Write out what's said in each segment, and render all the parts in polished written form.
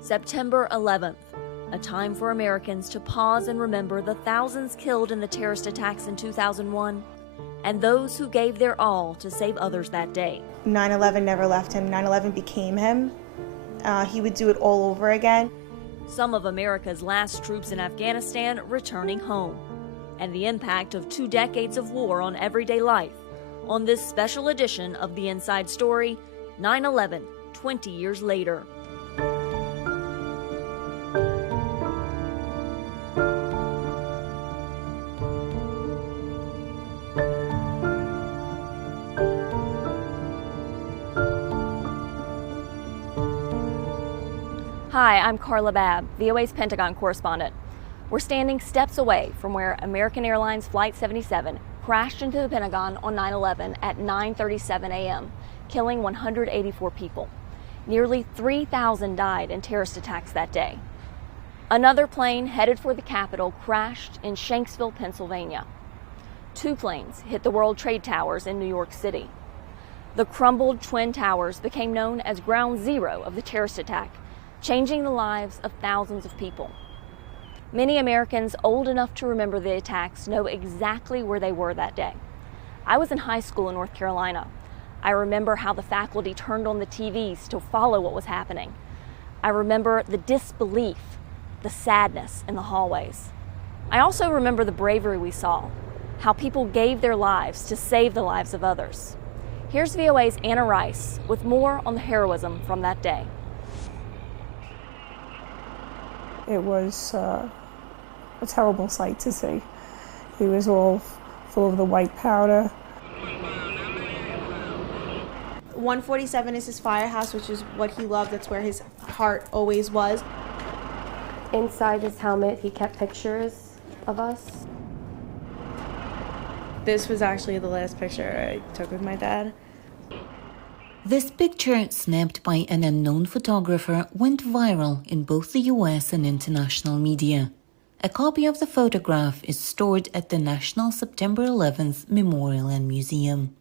September 11th, a time for Americans to pause and remember the thousands killed in the terrorist attacks in 2001 and those who gave their all to save others that day. 9/11 never left him. 9/11 became him. He would do it all over again. Some of America's last troops in Afghanistan returning home, and the impact of 2 decades of war on everyday life on this special edition of The Inside Story, 9/11, 20 years later. Hi, I'm Carla Babb, VOA's Pentagon correspondent. We're standing steps away from where American Airlines Flight 77 crashed into the Pentagon on 9/11 at 9:37 a.m., killing 184 people. Nearly 3,000 died in terrorist attacks that day. Another plane headed for the Capitol crashed in Shanksville, Pennsylvania. 2 planes hit the World Trade Towers in New York City. The crumbled Twin Towers became known as Ground Zero of the terrorist attack, changing the lives of thousands of people. Many Americans old enough to remember the attacks know exactly where they were that day. I was in high school in North Carolina. I remember how the faculty turned on the TVs to follow what was happening. I remember the disbelief, the sadness in the hallways. I also remember the bravery we saw, how people gave their lives to save the lives of others. Here's VOA's Anna Rice with more on the heroism from that day. It was a terrible sight to see. He was all full of the white powder. 147 is his firehouse, which is what he loved. That's where his heart always was. Inside his helmet, he kept pictures of us. This was actually the last picture I took with my dad. This picture, snapped by an unknown photographer, went viral in both the US and international media. A copy of the photograph is stored at the National September 11th Memorial and Museum.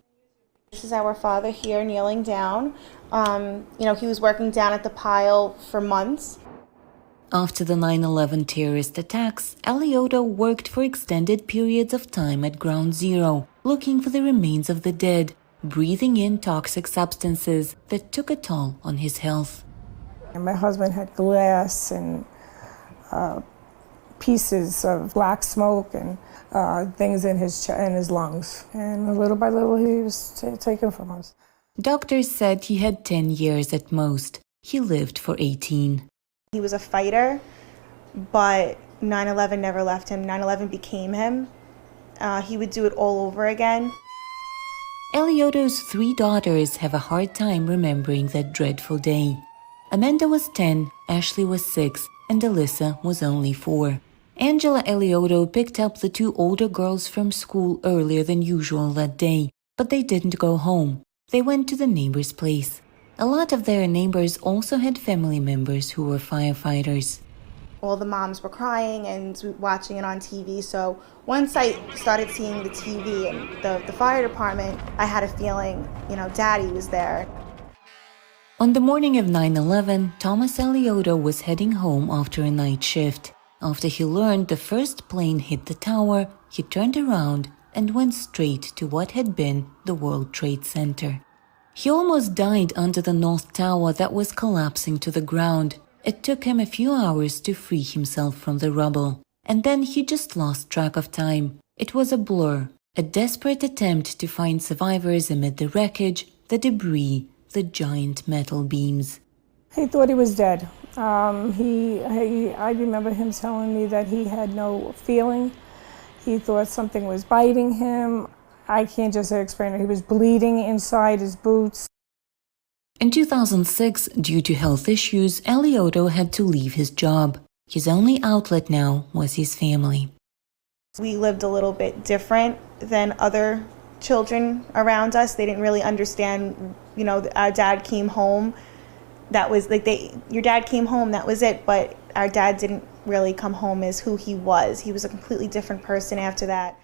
This is our father here kneeling down. He was working down at the pile for months. After the 9/11 terrorist attacks, Alioto worked for extended periods of time at Ground Zero, looking for the remains of the dead, breathing in toxic substances that took a toll on his health. And my husband had glass and pieces of black smoke and things in his lungs. And little by little, he was taken from us. Doctors said he had 10 years at most. He lived for 18. He was a fighter, but 9/11 never left him. 9/11 became him. He would do it all over again. Alioto's 3 daughters have a hard time remembering that dreadful day. Amanda was 10, Ashley was 6, and Alyssa was only 4. Angela Alioto picked up the 2 older girls from school earlier than usual that day, but they didn't go home. They went to the neighbor's place. A lot of their neighbors also had family members who were firefighters. All the moms were crying and watching it on TV, so once I started seeing the TV and the fire department, I had a feeling, Daddy was there. On the morning of 9/11, Thomas Alioto was heading home after a night shift. After he learned the first plane hit the tower, he turned around and went straight to what had been the World Trade Center. He almost died under the North Tower that was collapsing to the ground. It took him a few hours to free himself from the rubble. And then he just lost track of time. It was a blur, a desperate attempt to find survivors amid the wreckage, the debris, the giant metal beams. He thought he was dead. I remember him telling me that he had no feeling. He thought something was biting him. I can't just explain it. He was bleeding inside his boots. In 2006, due to health issues, Alioto had to leave his job. His only outlet now was his family. We lived a little bit different than other children around us. They didn't really understand, our dad came home. That was your dad came home, that was it. But our dad didn't really come home as who he was. He was a completely different person after that.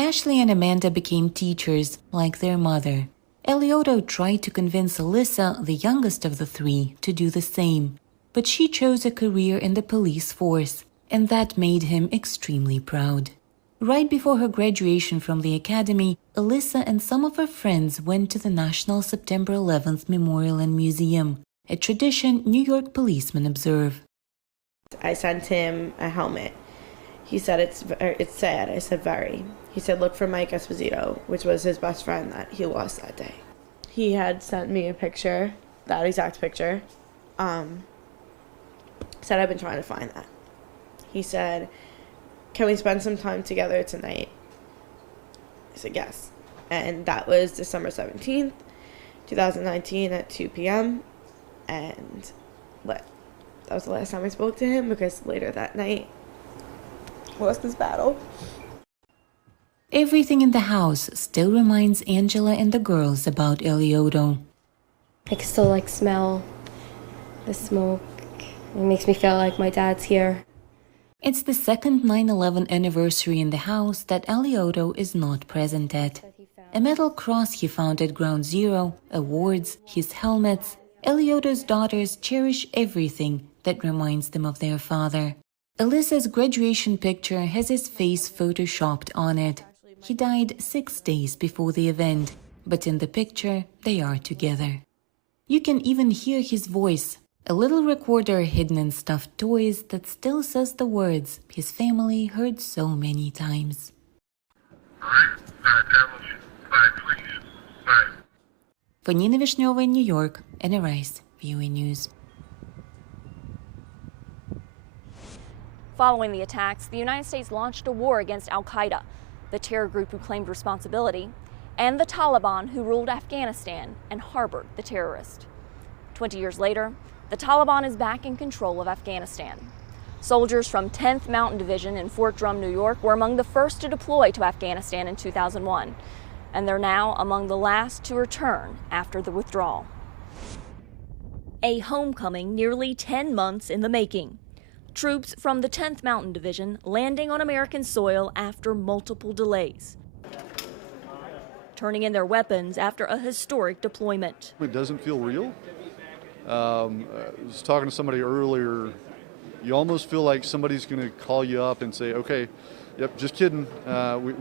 Ashley and Amanda became teachers like their mother. Eliotto tried to convince Alyssa, the youngest of the three, to do the same, but she chose a career in the police force, and that made him extremely proud. Right before her graduation from the academy, Alyssa and some of her friends went to the National September 11th Memorial and Museum, a tradition New York policemen observe. I sent him a helmet. He said, it's sad. I said, very. He said, look for Mike Esposito, which was his best friend that he lost that day. He had sent me a picture, that exact picture. Said, I've been trying to find that. He said, can we spend some time together tonight? I said, yes. And that was December 17th, 2019 at 2 p.m. And that was the last time I spoke to him, because later that night, lost this battle. Everything in the house still reminds Angela and the girls about Eliotto. I can still smell the smoke. It makes me feel like my dad's here. It's the second 9/11 anniversary in the house that Eliotto is not present at. A metal cross he found at Ground Zero, awards, his helmets. Eliotto's daughters cherish everything that reminds them of their father. Alyssa's graduation picture has his face photoshopped on it. He died 6 days before the event, but in the picture they are together. You can even hear his voice, a little recorder hidden in stuffed toys that still says the words his family heard so many times. For Nina Vishneva in New York, Anna Rice, VOA News. Following the attacks, the United States launched a war against al-Qaeda, the terror group who claimed responsibility, and the Taliban, who ruled Afghanistan and harbored the terrorist. 20 years later, the Taliban is back in control of Afghanistan. Soldiers from 10th Mountain Division in Fort Drum, New York, were among the first to deploy to Afghanistan in 2001, and they're now among the last to return after the withdrawal. A homecoming nearly 10 months in the making. Troops from the 10th Mountain Division landing on American soil after multiple delays, turning in their weapons after a historic deployment. It doesn't feel real. I was talking to somebody earlier. You almost feel like somebody's going to call you up and say, okay, yep, just kidding,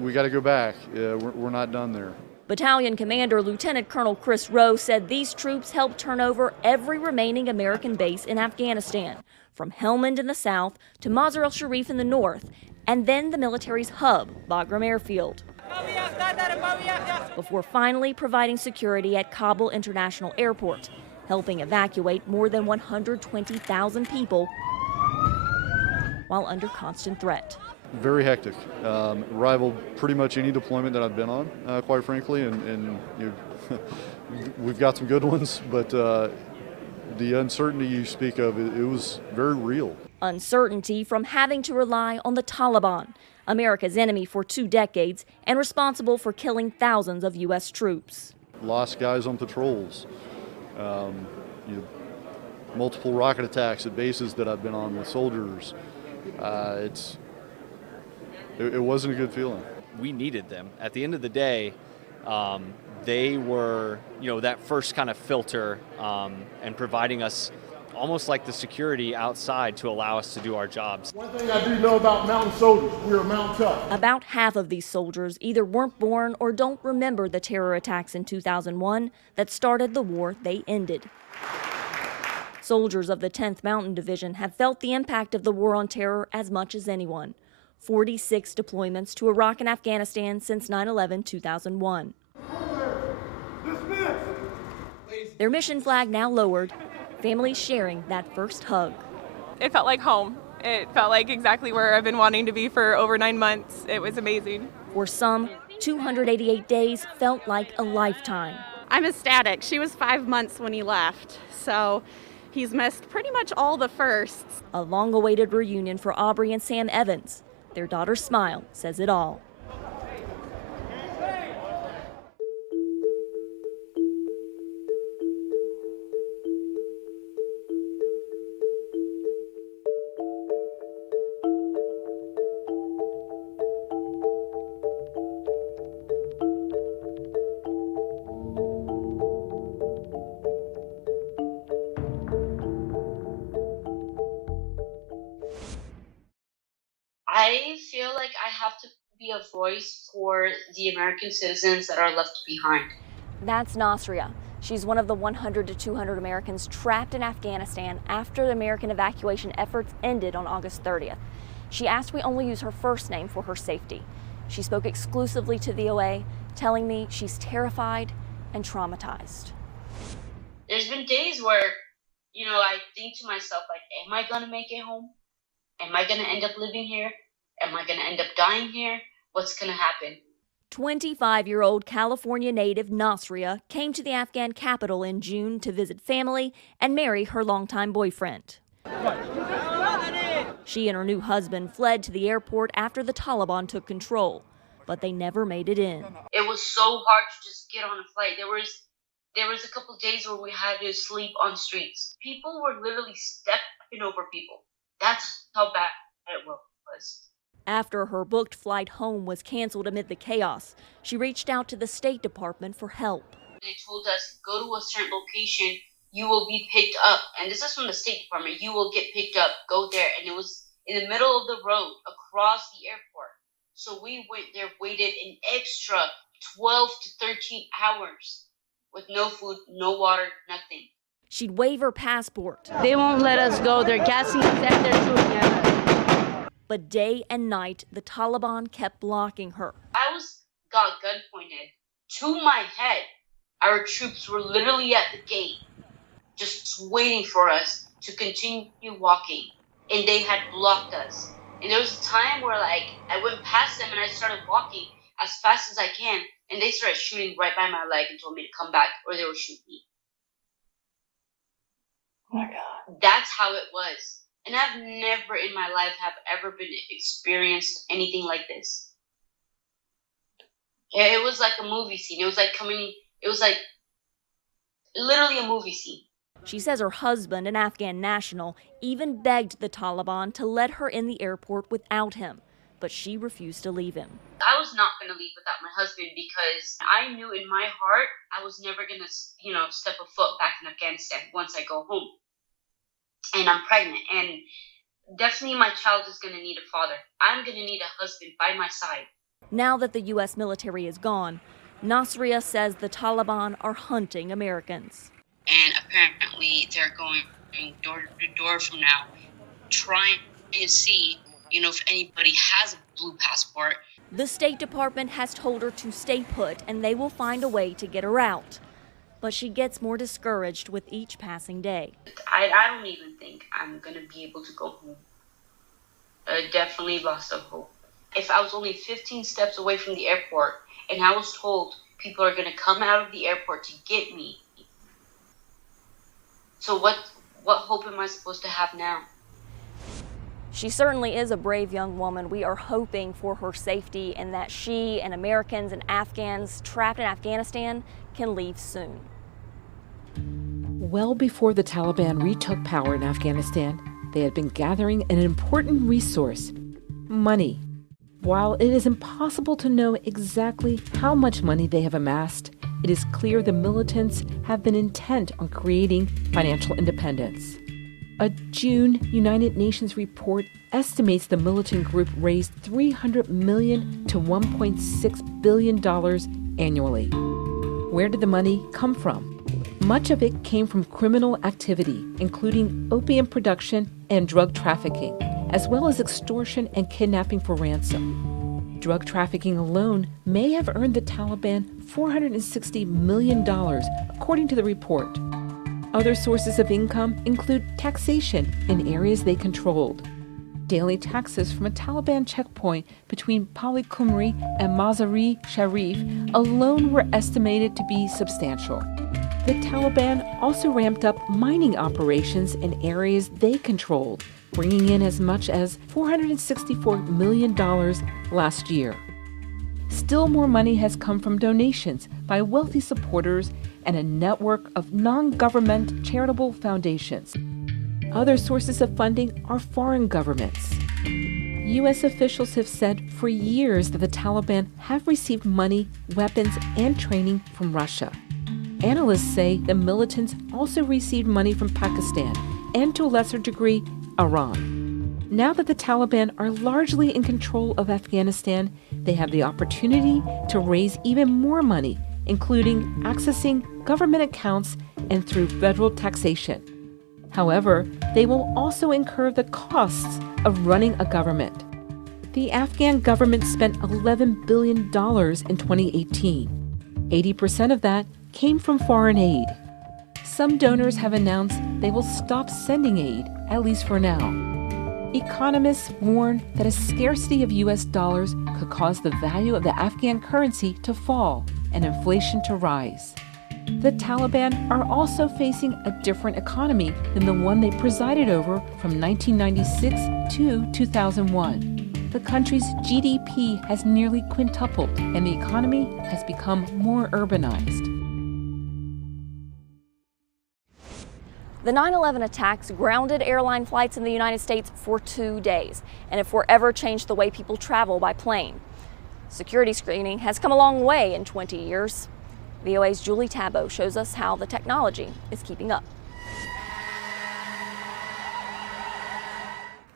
we got to go back. We're not done there. Battalion Commander Lieutenant Colonel Chris Rowe said these troops helped turn over every remaining American base in Afghanistan, from Helmand in the south to Mazar al-Sharif in the north, and then the military's hub, Bagram Airfield, before finally providing security at Kabul International Airport, helping evacuate more than 120,000 people while under constant threat. Very hectic. Rivaled pretty much any deployment that I've been on, quite frankly, and we've got some good ones, but the uncertainty you speak of, it was very real. Uncertainty from having to rely on the Taliban, America's enemy for 2 decades and responsible for killing thousands of U.S. troops. Lost guys on patrols, multiple rocket attacks at bases that I've been on with soldiers. It wasn't a good feeling. We needed them. At the end of the day, they were, that first kind of filter and providing us almost like the security outside to allow us to do our jobs. One thing I do know about mountain soldiers, we're mountain tough. About half of these soldiers either weren't born or don't remember the terror attacks in 2001 that started the war they ended. Soldiers of the 10th Mountain Division have felt the impact of the war on terror as much as anyone. 46 deployments to Iraq and Afghanistan since 9/11-2001. Their mission flag now lowered, families sharing that first hug. It felt like home. It felt like exactly where I've been wanting to be for over 9 months. It was amazing. For some, 288 days felt like a lifetime. I'm ecstatic. She was 5 months when he left, so he's missed pretty much all the firsts. A long-awaited reunion for Aubrey and Sam Evans. Their daughter's smile says it all. I feel like I have to be a voice for the American citizens that are left behind. That's Nasria. She's one of the 100 to 200 Americans trapped in Afghanistan after the American evacuation efforts ended on August 30th. She asked we only use her first name for her safety. She spoke exclusively to VOA, telling me she's terrified and traumatized. There's been days where, I think to myself, like, am I going to make it home? Am I going to end up living here? Am I going to end up dying here? What's going to happen? 25-year-old California native Nasria came to the Afghan capital in June to visit family and marry her longtime boyfriend. She and her new husband fled to the airport after the Taliban took control, but they never made it in. It was so hard to just get on a flight. There was a couple of days where we had to sleep on streets. People were literally stepping over people. That's how bad it was. After her booked flight home was canceled amid the chaos, she reached out to the State Department for help. They told us, go to a certain location, you will be picked up. And this is from the State Department. You will get picked up. Go there. And it was in the middle of the road across the airport. So we went there, waited an extra 12 to 13 hours with no food, no water, nothing. She'd wave her passport. They won't let us go. They're gassing us and they're shooting at us. But day and night, the Taliban kept blocking her. I got gun pointed to my head. Our troops were literally at the gate, just waiting for us to continue walking. And they had blocked us. And there was a time where, I went past them and I started walking as fast as I can. And they started shooting right by my leg and told me to come back or they would shoot me. Oh my God. That's how it was. And I've never in my life have ever been experienced anything like this. It was like a movie scene. It was like literally a movie scene. She says her husband, an Afghan national, even begged the Taliban to let her in the airport without him, but she refused to leave him. I was not going to leave without my husband because I knew in my heart I was never going to, step a foot back in Afghanistan once I go home. And I'm pregnant, and definitely my child is going to need a father. I'm going to need a husband by my side. Now that the U.S. military is gone, Nasria says the Taliban are hunting Americans. And apparently they're going door to door from now, trying to see, if anybody has a blue passport. The State Department has told her to stay put, and they will find a way to get her out. But she gets more discouraged with each passing day. I don't even think I'm going to be able to go home. I definitely lost of hope. If I was only 15 steps away from the airport and I was told people are going to come out of the airport to get me, so what hope am I supposed to have now? She certainly is a brave young woman. We are hoping for her safety and that she and Americans and Afghans trapped in Afghanistan can leave soon. Well before the Taliban retook power in Afghanistan, they had been gathering an important resource, money. While it is impossible to know exactly how much money they have amassed, it is clear the militants have been intent on creating financial independence. A June United Nations report estimates the militant group raised $300 million to $1.6 billion annually. Where did the money come from? Much of it came from criminal activity, including opium production and drug trafficking, as well as extortion and kidnapping for ransom. Drug trafficking alone may have earned the Taliban $460 million, according to the report. Other sources of income include taxation in areas they controlled. Daily taxes from a Taliban checkpoint between Pali Kumri and Mazar-e-Sharif alone were estimated to be substantial. The Taliban also ramped up mining operations in areas they controlled, bringing in as much as $464 million last year. Still more money has come from donations by wealthy supporters and a network of non-government charitable foundations. Other sources of funding are foreign governments. U.S. officials have said for years that the Taliban have received money, weapons, and training from Russia. Analysts say the militants also received money from Pakistan and, to a lesser degree, Iran. Now that the Taliban are largely in control of Afghanistan, they have the opportunity to raise even more money, including accessing government accounts and through federal taxation. However, they will also incur the costs of running a government. The Afghan government spent $11 billion in 2018. 80% of that came from foreign aid. Some donors have announced they will stop sending aid, at least for now. Economists warn that a scarcity of U.S. dollars could cause the value of the Afghan currency to fall and inflation to rise. The Taliban are also facing a different economy than the one they presided over from 1996 to 2001. The country's GDP has nearly quintupled, and the economy has become more urbanized. The 9/11 attacks grounded airline flights in the United States for 2 days and have forever changed the way people travel by plane. Security screening has come a long way in 20 years. VOA's Julie Tabo shows us how the technology is keeping up.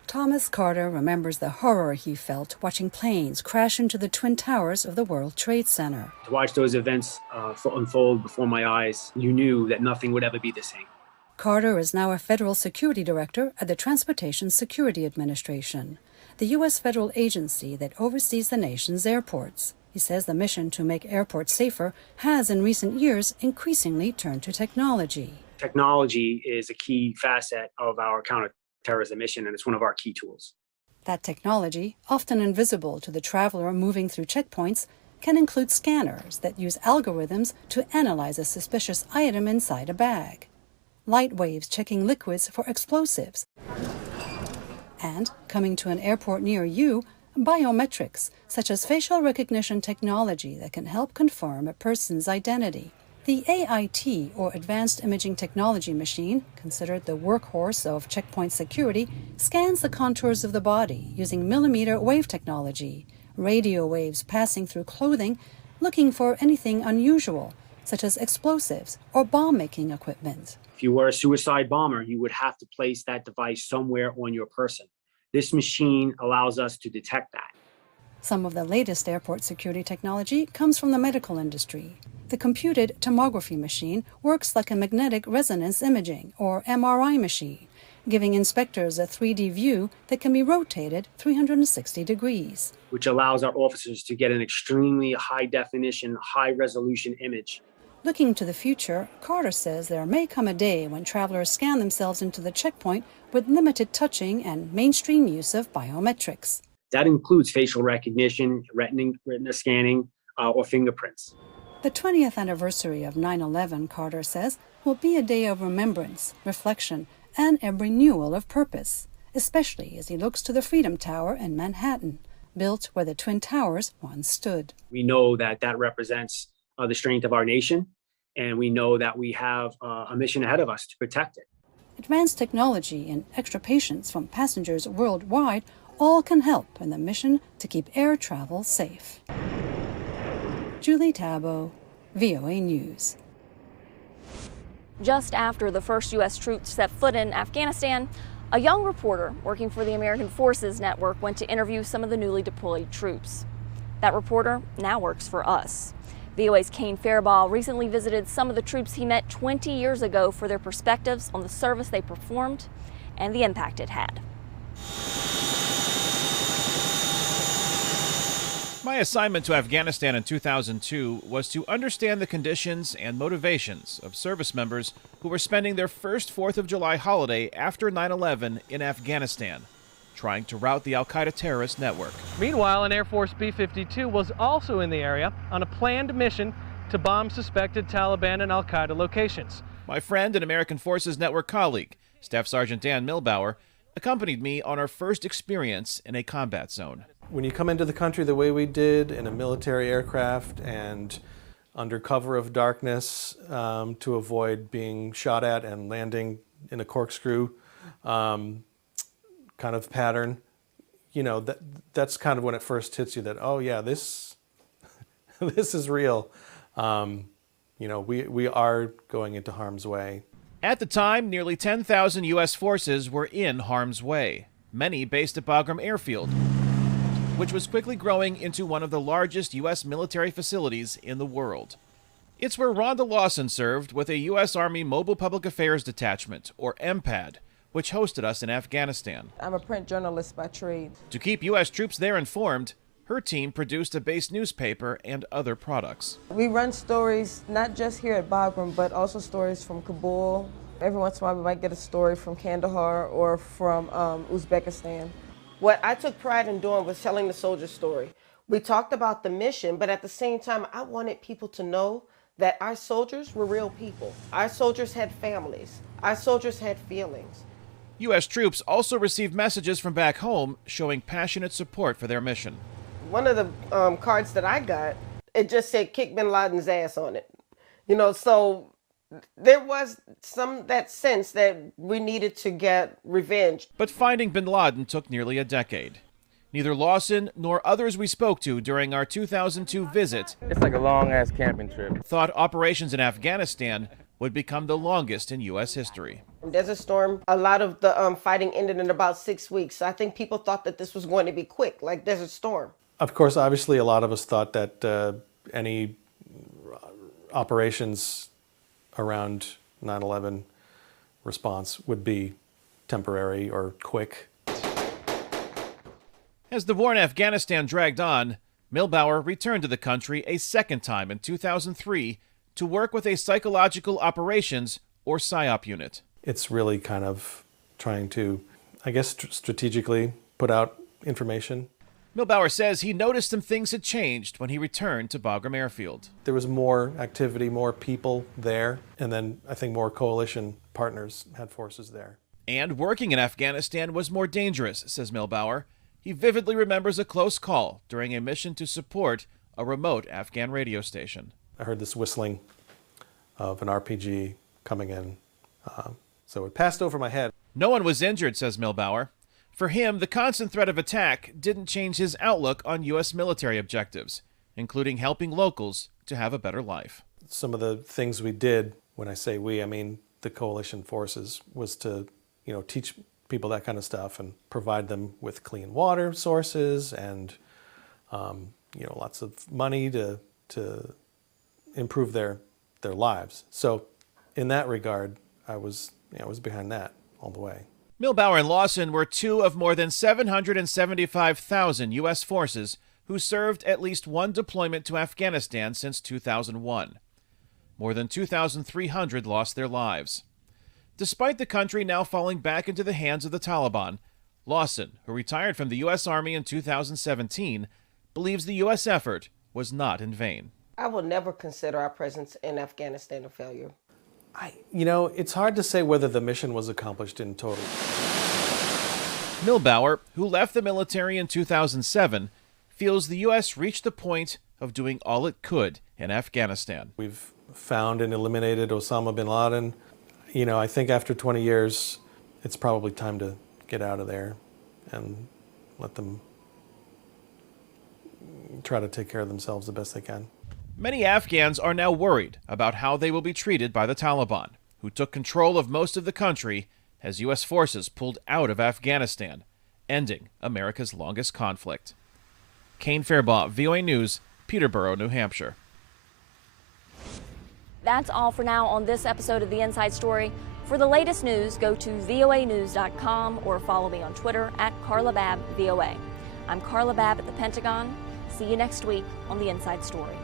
Thomas Carter remembers the horror he felt watching planes crash into the Twin Towers of the World Trade Center. To watch those events unfold before my eyes, you knew that nothing would ever be the same. Carter is now a federal security director at the Transportation Security Administration, the U.S. federal agency that oversees the nation's airports. He says the mission to make airports safer has in recent years increasingly turned to technology. Technology is a key facet of our counterterrorism mission, and it's one of our key tools. That technology, often invisible to the traveler moving through checkpoints, can include scanners that use algorithms to analyze a suspicious item inside a bag. Light waves checking liquids for explosives. And, coming to an airport near you, biometrics, such as facial recognition technology that can help confirm a person's identity. The AIT, or Advanced Imaging Technology machine, considered the workhorse of checkpoint security, scans the contours of the body using millimeter wave technology, radio waves passing through clothing, looking for anything unusual, such as explosives or bomb-making equipment. If you were a suicide bomber, you would have to place that device somewhere on your person. This machine allows us to detect that. Some of the latest airport security technology comes from the medical industry. The computed tomography machine works like a magnetic resonance imaging, or MRI machine, giving inspectors a 3D view that can be rotated 360 degrees. Which allows our officers to get an extremely high-definition, high-resolution image. Looking to the future, Carter says there may come a day when travelers scan themselves into the checkpoint with limited touching and mainstream use of biometrics. That includes facial recognition, retina scanning, or fingerprints. The 20th anniversary of 9/11, Carter says, will be a day of remembrance, reflection, and a renewal of purpose, especially as he looks to the Freedom Tower in Manhattan, built where the Twin Towers once stood. We know that that represents the strength of our nation, and we know that we have a mission ahead of us to protect it. Advanced technology and extra patience from passengers worldwide all can help in the mission to keep air travel safe. Julie Tabo, VOA News. Just after the first U.S. troops set foot in Afghanistan, a young reporter working for the American Forces Network went to interview some of the newly deployed troops. That reporter now works for us. VOA's Kane Faribault recently visited some of the troops he met 20 years ago for their perspectives on the service they performed and the impact it had. My assignment to Afghanistan in 2002 was to understand the conditions and motivations of service members who were spending their first 4th of July holiday after 9/11 in Afghanistan, trying to rout the al-Qaeda terrorist network. Meanwhile, an Air Force B-52 was also in the area on a planned mission to bomb suspected Taliban and al-Qaeda locations. My friend and American Forces Network colleague, Staff Sergeant Dan Milbauer, accompanied me on our first experience in a combat zone. When you come into the country the way we did in a military aircraft and under cover of darkness to avoid being shot at and landing in a corkscrew kind of pattern, you know, that's kind of when it first hits you that, oh yeah, this is real. You know, we are going into harm's way. At the time, nearly 10,000 U.S. forces were in harm's way. many based at Bagram Airfield, which was quickly growing into one of the largest U.S. military facilities in the world. It's where Rhonda Lawson served with a U.S. Army Mobile Public Affairs Detachment, or MPAD, which hosted us in Afghanistan. I'm a print journalist by trade. To keep U.S. troops there informed, her team produced a base newspaper and other products. We run stories not just here at Bagram, but also stories from Kabul. Every once in a while we might get a story from Kandahar or from Uzbekistan. What I took pride in doing was telling the soldier story. We talked about the mission, but at the same time, I wanted people to know that our soldiers were real people. Our soldiers had families. Our soldiers had feelings. U.S. troops also received messages from back home showing passionate support for their mission. One of the cards that I got, it just said kick bin Laden's ass on it. You know, so there was that sense that we needed to get revenge. But finding bin Laden took nearly a decade. Neither Lawson nor others we spoke to during our 2002 visit, it's like a long-ass camping trip, thought operations in Afghanistan would become the longest in U.S. history. Desert Storm, a lot of the fighting ended in about 6 weeks. I think people thought that this was going to be quick, like Desert Storm. Of course, obviously, a lot of us thought that any operations around 9/11 response would be temporary or quick. As the war in Afghanistan dragged on, Milbauer returned to the country a second time in 2003 to work with a psychological operations or PSYOP unit. It's really kind of trying to, I guess, strategically put out information. Milbauer says he noticed some things had changed when he returned to Bagram Airfield. There was more activity, more people there, and then I think more coalition partners had forces there. And working in Afghanistan was more dangerous, says Milbauer. He vividly remembers a close call during a mission to support a remote Afghan radio station. I heard this whistling of an RPG coming in, so it passed over my head. No one was injured, says Milbauer. For him, the constant threat of attack didn't change his outlook on U.S. military objectives, including helping locals to have a better life. Some of the things we did, when I say we, I mean the coalition forces, was to, teach people that kind of stuff and provide them with clean water sources and, lots of money to improve their lives. So in that regard, I was behind that all the way. Milbauer and Lawson were two of more than 775,000 U.S. forces who served at least one deployment to Afghanistan since 2001. More than 2,300 lost their lives. Despite the country now falling back into the hands of the Taliban, Lawson, who retired from the U.S. Army in 2017, believes the U.S. effort was not in vain. I will never consider our presence in Afghanistan a failure. It's hard to say whether the mission was accomplished in total. Milbauer, who left the military in 2007, feels the U.S. reached the point of doing all it could in Afghanistan. We've found and eliminated Osama bin Laden. I think after 20 years, it's probably time to get out of there and let them try to take care of themselves the best they can. Many Afghans are now worried about how they will be treated by the Taliban, who took control of most of the country as U.S. forces pulled out of Afghanistan, ending America's longest conflict. Kane Fairbaugh, VOA News, Peterborough, New Hampshire. That's all for now on this episode of The Inside Story. For the latest news, go to voanews.com or follow me on Twitter at CarlaBabbVOA. I'm Carla Babb at the Pentagon. See you next week on The Inside Story.